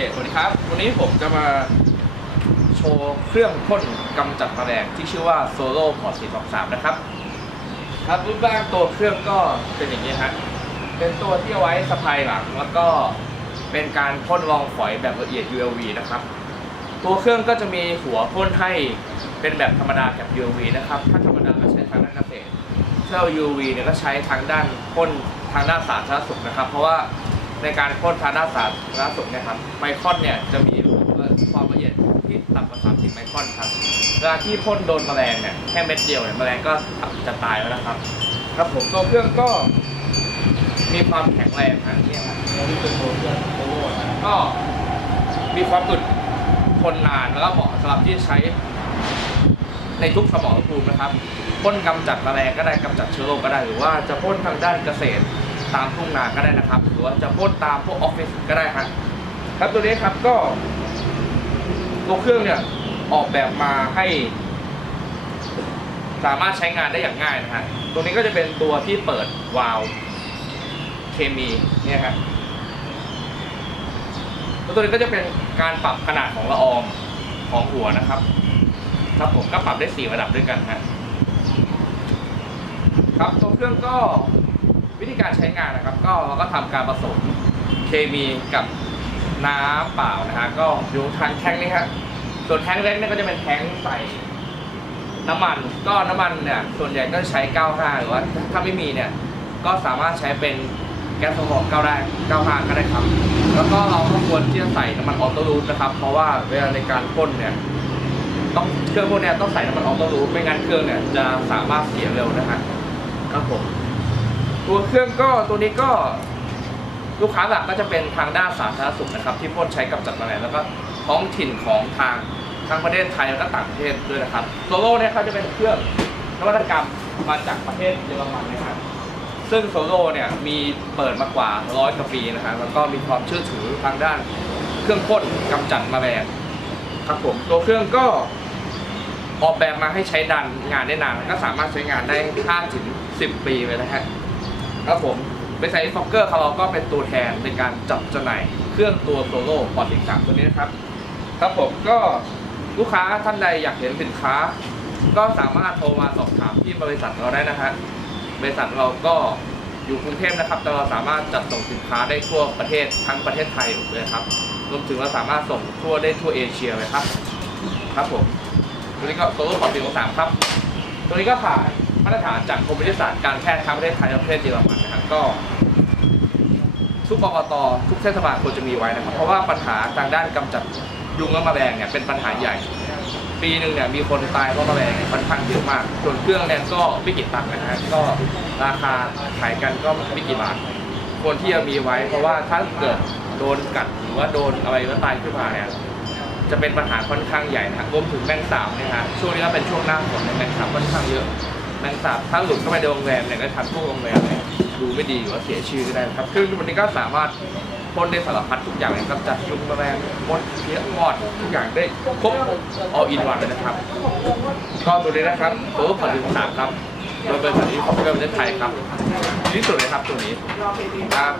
สวัสดีครับ วันนี้ผมจะมาโชว์เครื่องพ่นกำจัดแมลงที่ชื่อว่า Solo Port 423 นะครับ ครับรูปร่างตัวเครื่องก็เป็นอย่างนี้ฮะเป็นตัวที่เอาไว้สะพายหลัง แล้วก็เป็นการพ่นรองฝอยแบบละเอียด ULV นะครับ ตัวเครื่องก็จะมีหัวพ่นให้เป็นแบบธรรมดากับ ULV นะครับ ถ้าธรรมดาก็ใช้ทางด้านเกษตรถ้า UV เนี่ยก็ใช้ทางด้านพ่นทางด้านสาธารณสุขนะครับ เพราะว่า ในการพ่นทางด้านสาธารณสุขเนี่ยครับไมครอนเนี่ยจะมีความละเอียดที่ต่ำกว่า 30 ไมครอนครับเวลาที่พ่นโดนแมลงเนี่ยแค่เม็ดเดียวเนี่ยแมลงก็จะตายแล้วนะครับ ครับผมตัวเครื่องก็มีความแข็งแรงนะเนี่ยครับนี่คือตัวเครื่องโอโวนะก็มีความอึดทนนานแล้วก็เหมาะสำหรับที่จะใช้ ในทุกสมรภูมินะครับพ่นกำจัดแมลงก็ได้กำจัดเชื้อโรคก็ได้หรือว่าจะพ่นทางด้านเกษตร ตามทุ่งนาก็ได้นะครับ หรือว่าจะพ่นตามพวกออฟฟิศก็ได้ครับครับตัวนี้ครับก็ตัวเครื่องเนี่ยออกแบบมาให้ สามารถใช้งานได้อย่างง่ายนะฮะตัวนี้ก็จะเป็นตัวที่เปิดวาล์วเคมีเนี่ยครับแล้วตัวนี้ก็จะเป็นการปรับขนาดของละอองของหัวนะครับครับผมก็ปรับได้สี่ระดับด้วยกันฮะครับตัวเครื่องก็ วิธีการใช้งานนะครับ ก็เราก็ทำการผสมเคมีกับน้ำเปล่านะฮะก็อยู่ทางแท้งนี้ฮะส่วนแท้งเล็กเนี่ยก็จะเป็นแท้งใส่น้ำมันก็น้ำมันเนี่ยส่วนใหญ่ก็ใช้ 95 หรือว่าถ้าไม่มีเนี่ยก็สามารถใช้เป็นแก๊สโซฮอล์9ได้95 ก็ได้ครับ แล้วก็เราก็ควรที่จะใส่น้ำมันออโต้รูทนะครับ เพราะว่าเวลาในการพ่นเนี่ยต้องเครื่องพวกเนี้ยต้องใส่น้ำมันออโต้รูทไม่งั้นเครื่องเนี่ยจะสามารถเสียเร็วนะฮะครับผม ตัวเครื่องก็ตัวนี้ก็ลูกค้าหลักก็จะเป็นทางด้านสาธารณสุขนะครับ ที่พ่นใช้กำจัดแมลงแล้วก็ท้องถิ่นของทางทางประเทศไทยแล้วก็ต่างประเทศด้วยนะครับโซโล่เนี่ยเขาจะเป็นเครื่องนวัตกรรมมาจากประเทศเยอรมันนะครับซึ่งโซโล่เนี่ยมีเปิดมากว่าร้อยกว่าปีนะครับแล้วก็มีความเชื่อถือทางด้านเครื่องพ่นกำจัดแมลงครับผมตัวเครื่องก็ออกแบบมาให้ใช้ดันงานได้นานแล้วก็สามารถใช้งานได้5ถึง10 ปีเลยนะฮะ ครับผมบริษัทฟอกเกอร์คาร์ก็เป็นตัวแทนในการจัดจำหน่ายเครื่องตัวโซโล่พอร์ตสามตัวนี้นะครับ ครับผมก็ลูกค้าท่านใดอยากเห็นสินค้า ก็สามารถโทรมาสอบถามที่บริษัทเราได้นะฮะบริษัทเราก็อยู่กรุงเทพนะครับ แต่เราสามารถจัดส่งสินค้าได้ทั่วประเทศทั้งประเทศไทยเลยครับ รวมถึงเราสามารถส่งทั่วได้ทั่วเอเชียเลยครับ ครับผม ตัวนี้ก็โซโล่พอร์ตสามครับ ตัวนี้ก็ผ่านมาตรฐานจากกรมวิทยาศาสตร์การแพทย์ทั้งประเทศไทยและประเทศเยอรมัน ก็ทุกอบตทุกเทศบาลควรจะมีไว้นะครับ เพราะว่าปัญหาทางด้านกำจัดยุงและแมลงเนี่ยเป็นปัญหาใหญ่ ปีหนึ่งเนี่ยมีคนตายเพราะแมลงค่อนข้างเยอะมากส่วนเครื่องเนี่ยก็ไม่กี่ตังค์นะฮะก็ราคาขายกันก็ไม่กี่บาทควรที่จะมีไว้ เพราะว่าถ้าเกิดโดนกัดหรือว่าโดนอะไรแล้วตายขึ้นมาเนี่ยจะเป็นปัญหาค่อนข้างใหญ่นะครับรวมถึงแมงสาบนี่ยฮะช่วงนี้ก็เป็นช่วงหน้าฝนแมงสาบค่อนข้างเยอะแมงสาบถ้าหลุดเข้าไปในโรงแรมเนี่ยก็ทำพวกโรงแรมเนี่ย ดูไม่ดีหรือว่าเสียชื่อก็ได้ครับเครื่องวันนี้ก็สามารถพ่นได้สารพัดทุกอย่างเลยครับจัดยุงแมลงมดเพี้ยงอดทุกอย่างได้ครบเอาอินวันเลยนะครับก็ตัวนี้นะครับตัวผ่อนสามครับโดยบริษัทนี้ของประเทศไทยครับที่สุดเลยครับตัวนี้ครับ